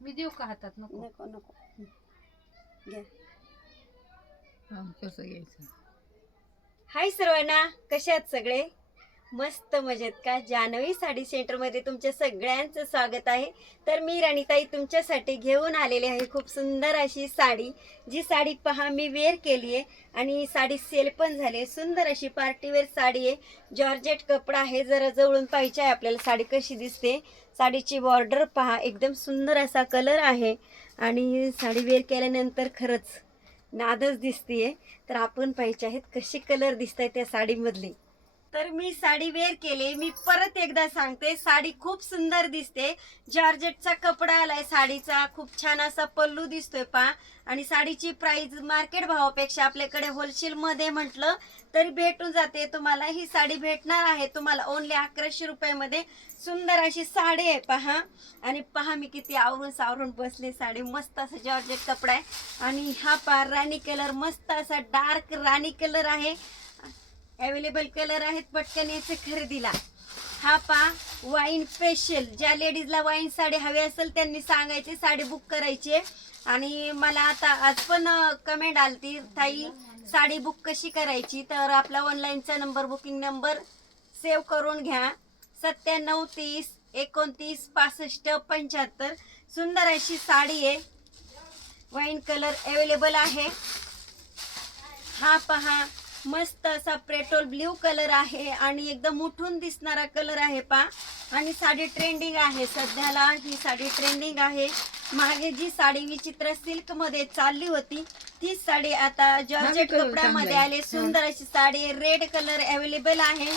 मी देऊ का हातात? नको. नको नको. हं. घ्या कसं घ्यायचं? हाय सर्वांना. कसे आहात सगळे? मस्त मजेत का? जानवी साडी सेंटरमध्ये तुमच्या सगळ्यांचं स्वागत आहे. तर मी रणिताई तुमच्यासाठी घेऊन आलेली आहे खूप सुंदर अशी साडी. जी साडी पहा मी वेअर केली आहे आणि साडी सेल पण झाली आहे सुंदर अशी पार्टीवेअर साडी आहे. जॉर्जेट कपडा आहे. जरा जवळून पाहिजे आहे आपल्याला साडी कशी दिसते. साडीची बॉर्डर पहा एकदम सुंदर असा कलर आहे. आणि साडी वेअर केल्यानंतर खरंच नादच दिसतीये. तर आपण पाहिजे आहेत कशी कलर दिसत आहे त्या साडीमधली. तर मी साडी वेअर केली. मी परत एकदा सांगते साडी खूप सुंदर दिसते. जॉर्जेटचा कपडा आलाय साडीचा खूप छान असा पल्लू दिसतोय पा आणि साडीची प्राइस मार्केट भावापेक्षा आपल्याकडे होलसेल मध्ये म्हटलं तरी भेटून जाते. तुम्हाला ही साडी भेटणार आहे. तुम्हाला ओनली अकराशे रुपयामध्ये सुंदर अशी साडी आहे पहा. आणि पहा मी किती आवरून सावरून बसले साडी. मस्त असं जॉर्जेट कपडा आहे. आणि हा पा राणी कलर मस्त असा डार्क राणी कलर आहे. अवेलेबल कलर आहेत पटकन याचे खरेदीला. हा पा वाईन स्पेशल ज्या लेडीजला वाईन साडी हवी असेल त्यांनी सांगायची साडी बुक करायची. आहे. आणि मला आता आज पण कमेंट आलती ताई साडी बुक कशी करायची? तर आपला ऑनलाईनचा नंबर बुकिंग नंबर सेव्ह करून घ्या. सत्त्याण्णव तीस एकोणतीस पासष्ट पंच्याहत्तर. सुंदर अशी साडी आहे. वाईन कलर अवेलेबल आहे. हा पहा. मस्त असा पेट्रोल ब्ल्यू कलर आहे आणि एकदम उठून दिसणारा कलर आहे पा. आणि साडी ट्रेंडिंग आहे. सध्याला ही साडी ट्रेंडिंग आहे. मागे जी साडी विचित्र सिल्कमध्ये चालली होती तीच साडी आता जॉर्जेट कपड्यामध्ये. आले. सुंदर अशी साडी रेड कलर अवेलेबल आहे.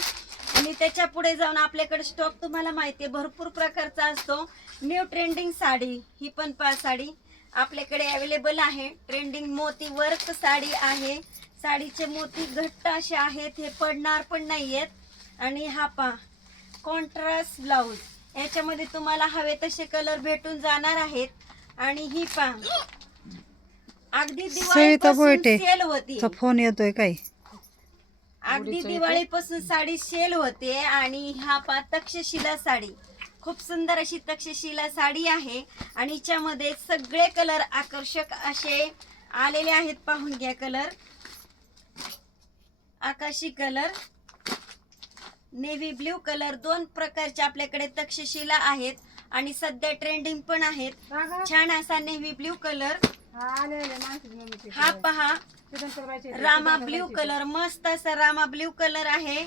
आणि त्याच्या पुढे जाऊन आपल्याकडे स्टॉक तुम्हाला माहिती आहे भरपूर प्रकारचा असतो. न्यू ट्रेंडिंग साडी ही पण पा साडी आपल्याकडे अवेलेबल आहे. ट्रेंडिंग मोती वर्क साडी आहे. साडीचे मोती घट्ट असे आहेत हे पडणार पण नाहीयेत. आणि हा पा कॉन्ट्रास्ट ब्लाऊज याच्यामध्ये तुम्हाला हवे तसे कलर भेटून जाणार आहेत. आणि ही पा अगदी बोयटे. सेल होती. फोन येतोय काय? अगदी दिवाळीपासून साडी सेल होते. आणि हा पा तक्षशिला साडी. खूप सुंदर अशी तक्षशिला साडी आहे. आणि हिच्यामध्ये सगळे कलर आकर्षक असे आलेले आहेत. पाहून घ्या कलर आकाशी कलर नेव्ही ब्ल्यू कलर दोन प्रकारचे आपल्याकडे तक्षशिला आहेत आणि सध्या ट्रेंडिंग पण आहेत. छान असा नेव्ही ब्ल्यू कलर. हा पहा. रामा ब्ल्यू कलर मस्त असा रामा ब्ल्यू कलर आहे.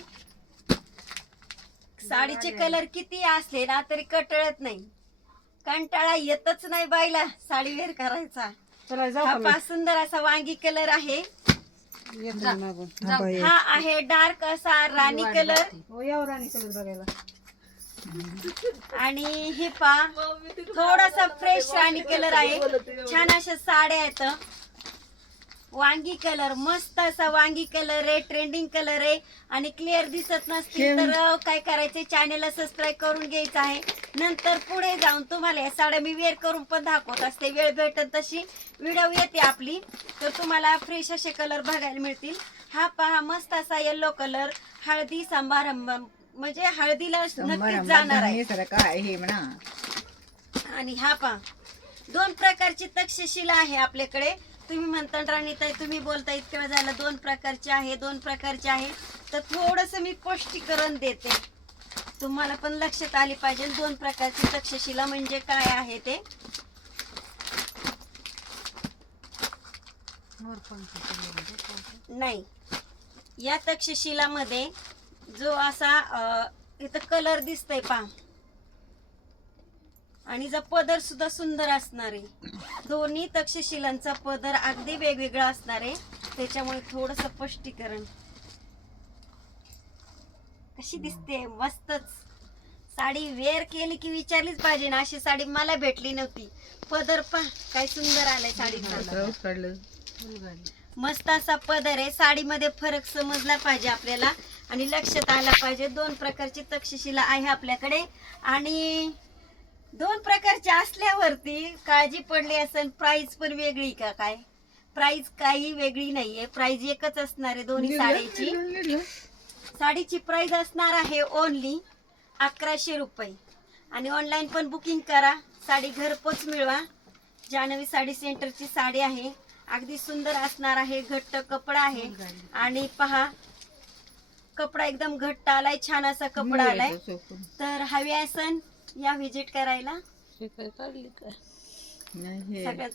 साडीचे कलर किती असले ना तरी कटळत नाही. कंटाळा येतच नाही बाईला साडी वेअर करायचा. हा सुंदर असा वांगी कलर आहे. हा बाई. हा आहे डार्क असा राणी कलर. आणि हे पा थोडासा फ्रेश राणी कलर आहे. छान अशा साड्या आहेत. वांगी कलर मस्त असा वांगी कलर आहे ट्रेंडिंग कलर आहे. आणि क्लिअर दिसत नसतील तर काय करायचे चॅनेलला सबस्क्राईब करून घ्यायचं आहे. नंतर पुढे जाऊन तुम्हाला या साड्या मी वेअर करून पण दाखवत असते. वेळ भेटत तशी. व्हिडिओ येते आपली. तर तुम्हाला फ्रेश असे कलर बघायला मिळतील. हा पहा मस्त असा येल्लो कलर हळदी समारंभ म्हणजे हळदीला नक्कीच जाणार आहे. काय हे म्हणा. आणि हा पा दोन प्रकारची तक्षशिला आहे आपल्याकडे. तुम्ही म्हणता राणीताई तुम्ही बोलता इतक्या वेळ झालं दोन प्रकारचे आहे दोन प्रकारचे आहे. तर थोडस मी स्पष्टीकरण देते. तुम्हाला पण लक्षात आली पाहिजे दोन प्रकारची तक्षशिला म्हणजे काय आहे ते. नाही. या तक्षशिलामध्ये जो असा इथं कलर दिसतोय पा आणि जा पदर सुद्धा सुंदर असणार आहे. दोन्ही तक्षशिलांचा पदर अगदी वेगवेगळा असणार आहे. त्याच्यामुळे थोडस स्पष्टीकरण. कशी दिसते मस्तच. साडी वेअर केली की विचारलीच पाहिजे ना अशी साडी मला भेटली नव्हती. पदर पण काय सुंदर आलाय साडीचा. मस्त असा पदर आहे. साडीमध्ये फरक समजला पाहिजे आपल्याला आणि लक्षात आला पाहिजे. दोन प्रकारची तक्षशिला आहे आपल्याकडे. आणि दोन प्रकारच्या असल्यावरती काळजी पडली असेल प्राइस पण वेगळी का काय? प्राइस काही वेगळी नाहीये. प्राइस एकच असणार आहे दोन्ही साडीची. साडीची प्राइस असणार आहे ओनली अकराशे रुपये. आणि ऑनलाईन पण बुकिंग करा. साडी घरपोच मिळवा. जानवी साडी सेंटरची साडी आहे. अगदी सुंदर असणार आहे. घट्ट कपडा आहे. आणि पहा कपडा एकदम घट्ट आलाय छान असा कपडा आलाय. तर हवी असन या व्हिजिट करायला? नाही सगळ्यात